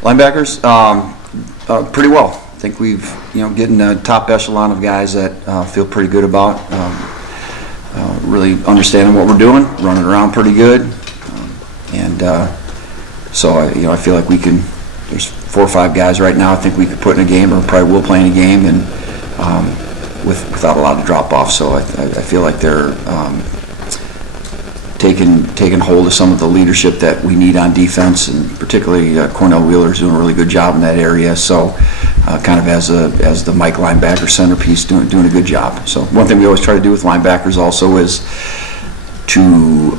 Linebackers, pretty well. I think we've, getting a top echelon of guys that feel pretty good about, really understanding what we're doing, running around pretty good, so I feel like we can. There's 4 or 5 guys right now I think we could put in a game, or probably will play in a game, and without a lot of drop off. So I feel like they're taking hold of some of the leadership that we need on defense, and particularly Cornell Wheeler's doing a really good job in that area. So kind of as the Mike linebacker centerpiece, doing a good job. So one thing we always try to do with linebackers also is to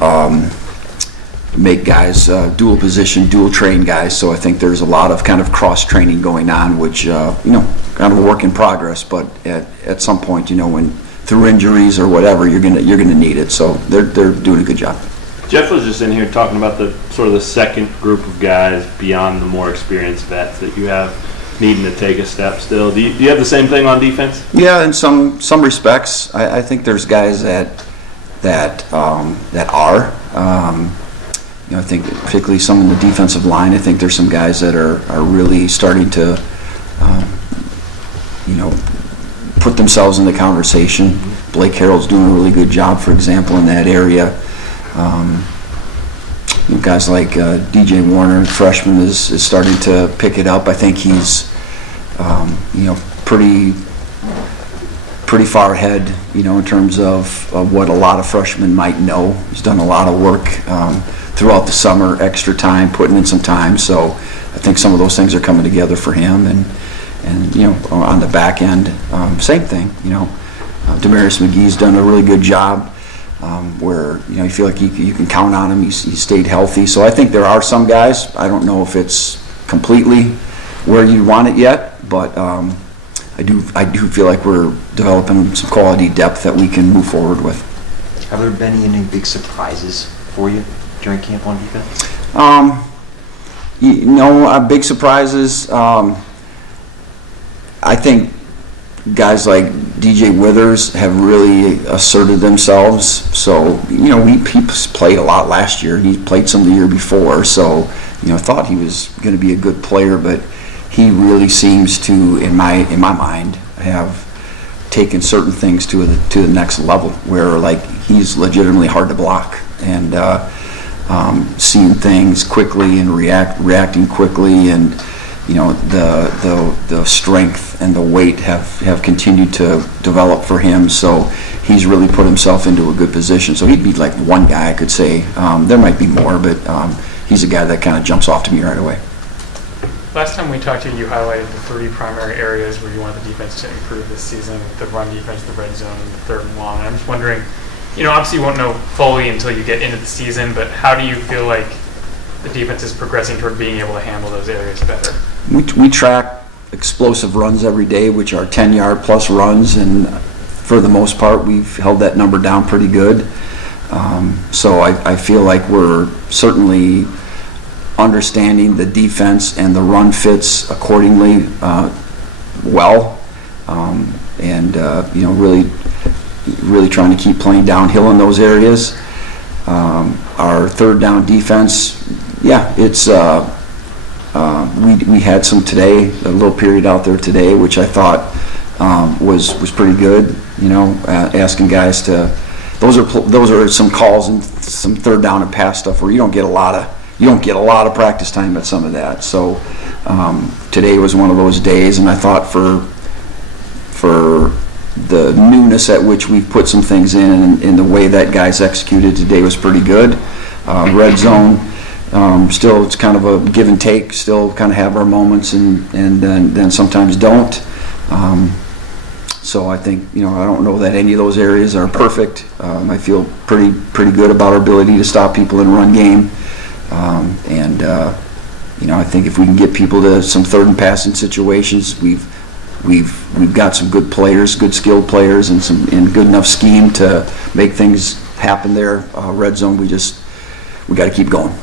make guys dual position, dual train guys. So I think there's a lot of kind of cross training going on, which kind of a work in progress. But at some point, when through injuries or whatever, you're gonna need it. So they're doing a good job. Jeff was just in here talking about the sort of the second group of guys beyond the more experienced vets that you have needing to take a step still. Do you have the same thing on defense? Yeah, in some respects, I think there's guys that are. I think particularly some in the defensive line. I think there's some guys that are really starting to, put themselves in the conversation. Blake Harreld's doing a really good job, for example, in that area. Guys like DJ Warner, freshman, is starting to pick it up. I think he's, pretty far ahead, in terms of what a lot of freshmen might know. He's done a lot of work throughout the summer, extra time, putting in some time. So I think some of those things are coming together for him. And on the back end, same thing. Demarius McGee's done a really good job, where you feel like you can count on him. He's stayed healthy. So I think there are some guys. I don't know if it's completely where you want it yet, but I do feel like we're developing some quality depth that we can move forward with. Have there been any big surprises for you during camp on defense? Big surprises. I think guys like DJ Withers have really asserted themselves. So, he played a lot last year. He played some the year before. So, thought he was going to be a good player, but he really seems to, in my mind, have taken certain things to the next level, where like he's legitimately hard to block, and seeing things quickly and reacting quickly, and the strength and the weight have continued to develop for him. So he's really put himself into a good position. So he'd be like one guy I could say. There might be more, but he's a guy that kind of jumps off to me right away. Last time we talked to you, you highlighted the 3 primary areas where you want the defense to improve this season: the run defense, the red zone, and the 3rd and long. And I'm just wondering, obviously you won't know fully until you get into the season, but how do you feel like the defense is progressing toward being able to handle those areas better? We track explosive runs every day, which are 10-yard plus runs, and for the most part we've held that number down pretty good. So I feel like we're certainly understanding the defense, and the run fits accordingly well, and really trying to keep playing downhill in those areas. Our 3rd down defense, it's we had some today, a little period out there today, which I thought was pretty good. Asking guys to, those are some calls and some 3rd down and pass stuff where you don't get a lot of practice time at some of that. So today was one of those days, and I thought for the newness at which we've put some things in the way that guys executed today was pretty good. Red zone, still it's kind of a give and take. Still kind of have our moments, and then sometimes don't. So I think I don't know that any of those areas are perfect. I feel pretty good about our ability to stop people in a run game. I think if we can get people to some 3rd and passing situations, we've got some good players, good skilled players, and good enough scheme to make things happen there. Red zone, we got to keep going.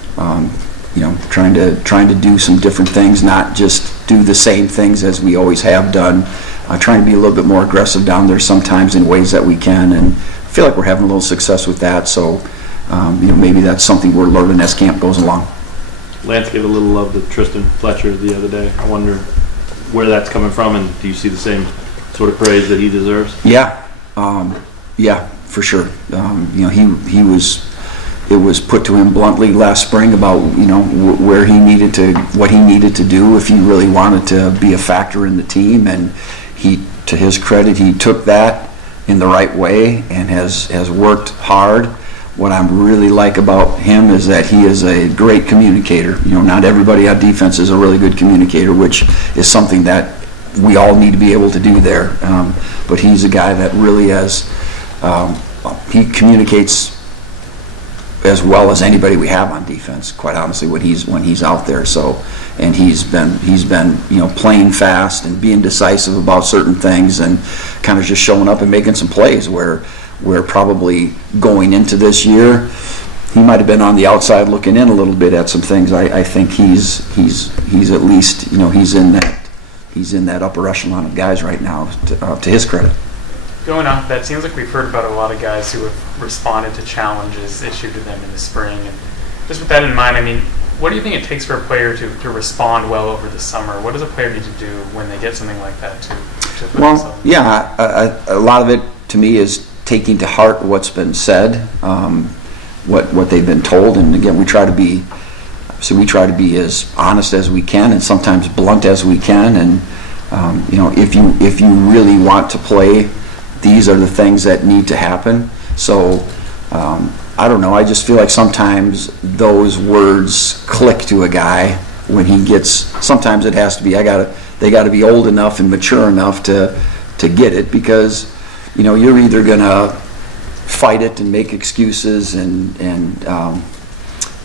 Trying to do some different things, not just do the same things as we always have done. Trying to be a little bit more aggressive down there sometimes in ways that we can, and I feel like we're having a little success with that. So maybe that's something we're learning as camp goes along. Lance gave a little love to Tristan Fletcher the other day. I wonder where that's coming from, and do you see the same sort of praise that he deserves? Yeah, yeah, for sure. You know, it was put to him bluntly last spring about, you know, what he needed to do if he really wanted to be a factor in the team, and he, to his credit, he took that in the right way and has worked hard. What I really like about him is that he is a great communicator. You know, not everybody on defense is a really good communicator, which is something that we all need to be able to do there. But he's a guy that really he communicates as well as anybody we have on defense, quite honestly, when he's out there. So, and he's been you know, playing fast and being decisive about certain things, and kind of just showing up and making some plays where probably going into this year he might have been on the outside looking in a little bit at some things. I think he's at least, you know, he's in that upper echelon of guys right now, to his credit. Going off that, seems like we've heard about a lot of guys who have responded to challenges issued to them in the spring. And just with that in mind, I mean, what do you think it takes for a player to respond well over the summer? What does a player need to do when they get something like that to put well, yeah, a lot of it to me is taking to heart what's been said, what they've been told, and again, we try to be as honest as we can, and sometimes blunt as we can. And you know, if you really want to play, these are the things that need to happen. So I don't know, I just feel like sometimes those words click to a guy when he gets, sometimes it has to be, they got to be old enough and mature enough to get it, because you know, you're either gonna fight it and make excuses and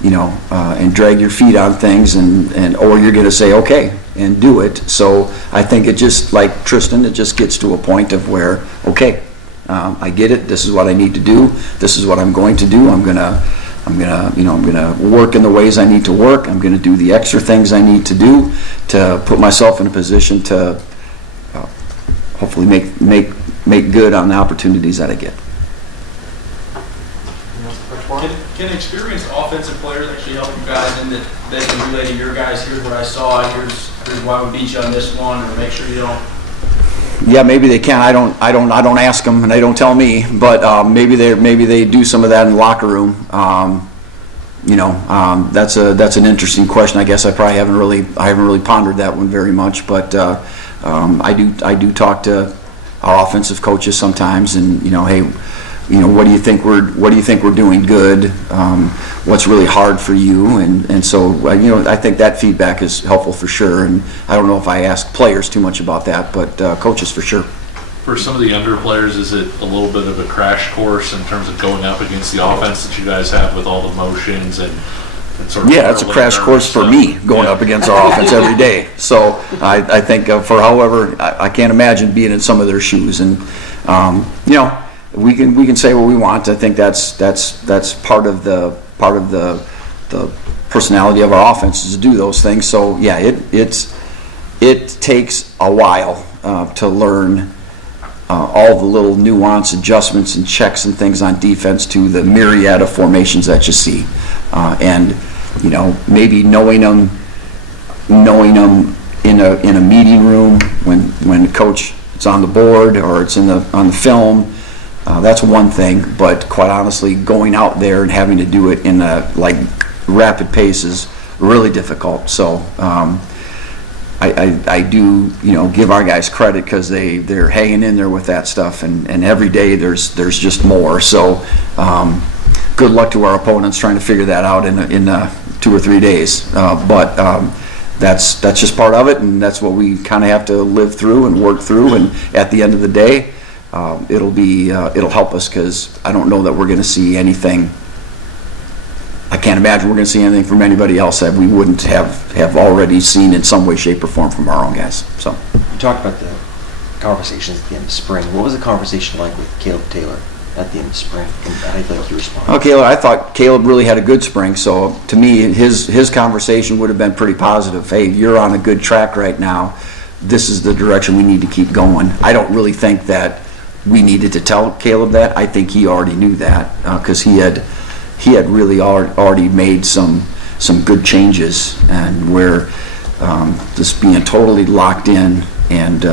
you know, and drag your feet on things, or you're gonna say okay and do it. So I think it just, like Tristan, it just gets to a point of where, okay, I get it. This is what I need to do. This is what I'm going to do. I'm gonna work in the ways I need to work. I'm gonna do the extra things I need to do to put myself in a position to hopefully make good on the opportunities that I get. Can experienced offensive players actually help you guys in that they can relay to your guys, here's what I saw, here's why we beat you on this one, or make sure you don't? Yeah, maybe they can. I don't ask them, and they don't tell me. But maybe they do some of that in the locker room. You know, that's an interesting question. I guess I haven't really pondered that one very much. But I do talk to our offensive coaches sometimes, and you know, hey, you know, what do you think we're doing good? What's really hard for you? And so you know, I think that feedback is helpful for sure. And I don't know if I ask players too much about that, but coaches for sure. For some of the younger players, is it a little bit of a crash course in terms of going up against the offense that you guys have with all the motions and sort of? Yeah, it's a crash course for me going up against our offense every day. So I think for however, I can't imagine being in some of their shoes. And you know, we can say what we want. I think that's part of the personality of our offense is to do those things. So yeah, it takes a while to learn all the little nuance adjustments and checks and things on defense to the myriad of formations that you see, and you know, maybe knowing them in a meeting room when the coach is on the board or it's on the film. That's one thing, but quite honestly, going out there and having to do it in like rapid pace is really difficult. So I do, you know, give our guys credit because they're hanging in there with that stuff, and every day there's just more. So good luck to our opponents trying to figure that out in 2 or 3 days. But that's just part of it, and that's what we kind of have to live through and work through. And at the end of the day, it'll help us, because I don't know that we're going to see anything. I can't imagine we're going to see anything from anybody else that we wouldn't have already seen in some way, shape, or form from our own guys. So You talked about the conversations at the end of spring. What was the conversation like with Caleb Taylor at the end of spring, and how do you feel like you responded? Oh, Caleb, I thought Caleb really had a good spring. So to me, his conversation would have been pretty positive. Hey, you're on a good track right now. This is the direction we need to keep going. I don't really think that we needed to tell Caleb that. I think he already knew that, because he had really already made some some good changes, and where just being totally locked in and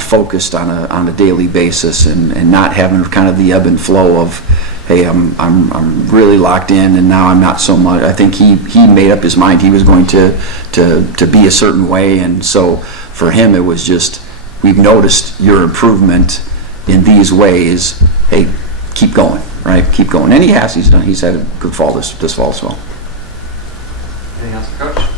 focused on a daily basis, and not having kind of the ebb and flow of, hey, I'm really locked in and now I'm not so much. I think he made up his mind he was going to be a certain way, and so for him it was just, we've noticed your improvement in these ways. Hey, keep going, right? Keep going. And he has. He's had a good fall this fall as well. Anything else, Coach?